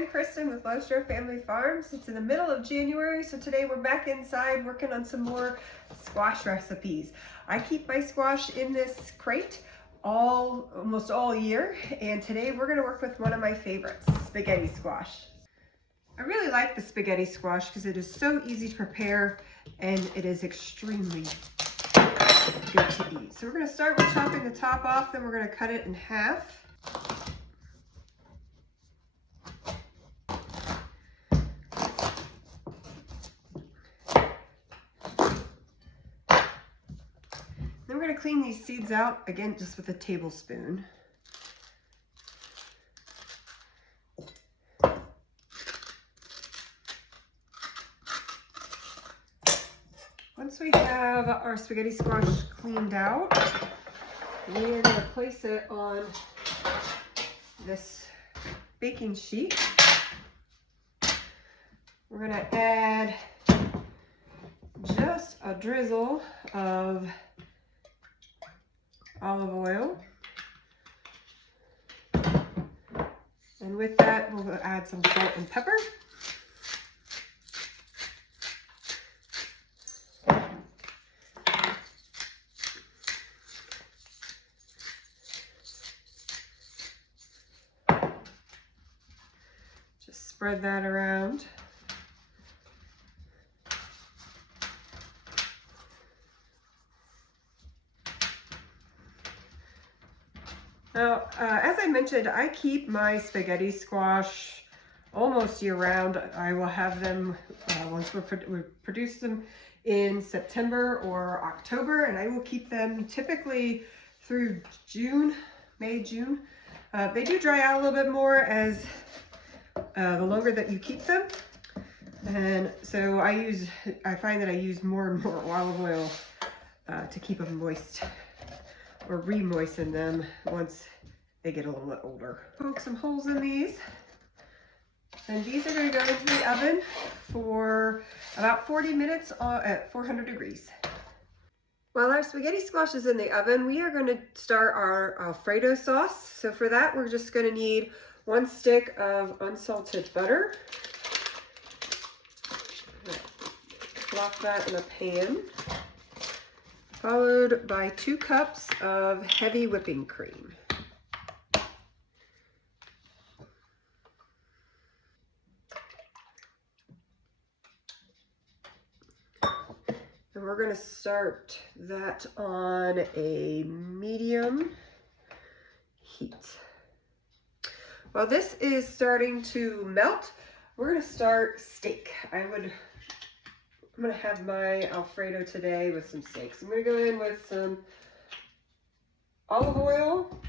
I'm Kristen with Love Shore Family Farms. It's in the middle of January, so today we're back inside working on some more squash recipes. I keep my squash in this crate almost all year, and today we're going to work with one of my favorites, spaghetti squash. I really like the spaghetti squash because it is so easy to prepare and it is extremely good to eat. So we're going to start with chopping the top off, then we're going to cut it in half. Then we're going to clean these seeds out, again, just with a tablespoon. Once we have our spaghetti squash cleaned out, we are going to place it on this baking sheet. We're going to add just a drizzle of olive oil. And with that, we'll add some salt and pepper. Just spread that around. Now, as I mentioned, I keep my spaghetti squash almost year round. I will have them once we produce them in September or October, and I will keep them typically through June, May, June. They do dry out a little bit more as the longer that you keep them. And so I find that I use more and more olive oil to keep them moist, or re-moisten them once they get a little bit older. Poke some holes in these. And these are going to go into the oven for about 40 minutes at 400 degrees. While our spaghetti squash is in the oven, we are going to start our Alfredo sauce. So for that, we're just going to need 1 stick of unsalted butter. Plop that in a pan, followed by 2 cups of heavy whipping cream. And we're going to start that on a medium heat. While this is starting to melt, we're going to start steak. I'm going to have my Alfredo today with some steak. So I'm going to go in with some olive oil,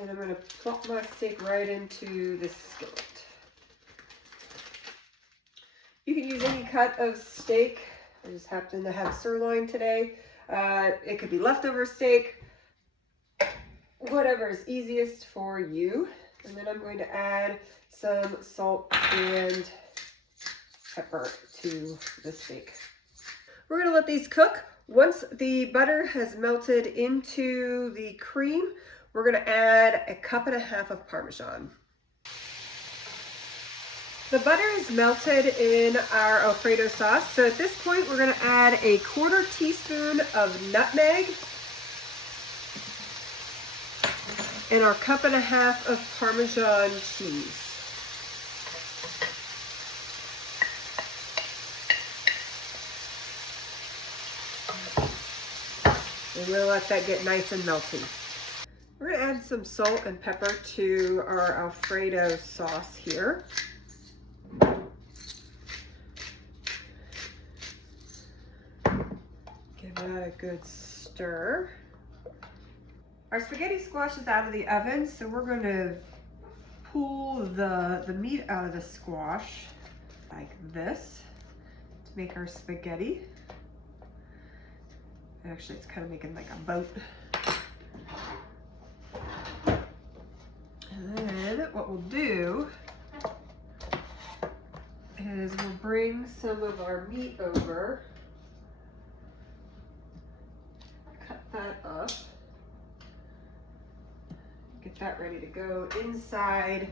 and I'm going to plop my steak right into this skillet. You can use any cut of steak. I just happen to have sirloin today. It could be leftover steak, whatever is easiest for you. And then I'm going to add some salt and pepper to the steak. We're going to let these cook. Once the butter has melted into the cream, we're going to add 1.5 cups of Parmesan. The butter is melted in our Alfredo sauce, so at this point we're going to add 1/4 teaspoon of nutmeg and our 1.5 cups of Parmesan cheese. And we'll let that get nice and melty. We're going to add some salt and pepper to our Alfredo sauce here. Give that a good stir. Our spaghetti squash is out of the oven, so we're going to pull the meat out of the squash like this to make our spaghetti. Actually, it's kind of making like a boat. And then what we'll do is we'll bring some of our meat over, cut that up, get that ready to go inside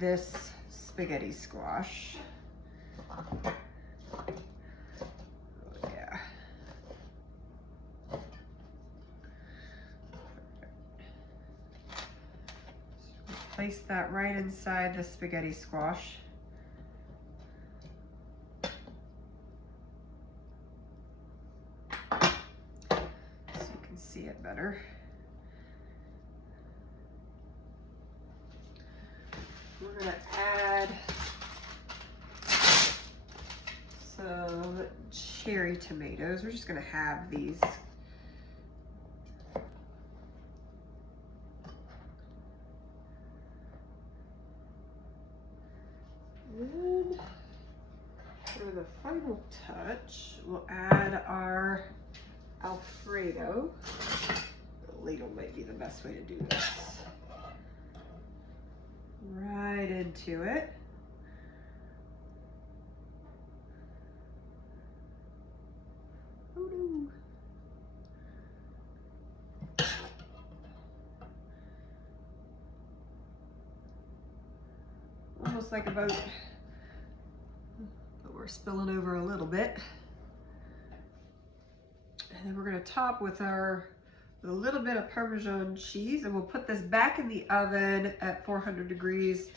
this spaghetti squash. Oh, yeah. Place that right inside the spaghetti squash. So you can see it better. We're gonna add some cherry tomatoes. We're just gonna have these. And for the final touch, we'll add our Alfredo. The ladle might be the best way to do this. Right into it. Oh no. Almost like a boat, but we're spilling over a little bit. And then we're gonna top with a little bit of Parmesan cheese, and we'll put this back in the oven at 400 degrees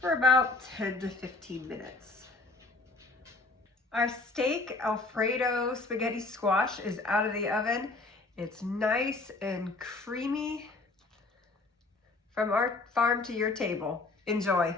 for about 10 to 15 minutes. Our steak Alfredo spaghetti squash is out of the oven. It's nice and creamy. From our farm to your table. Enjoy.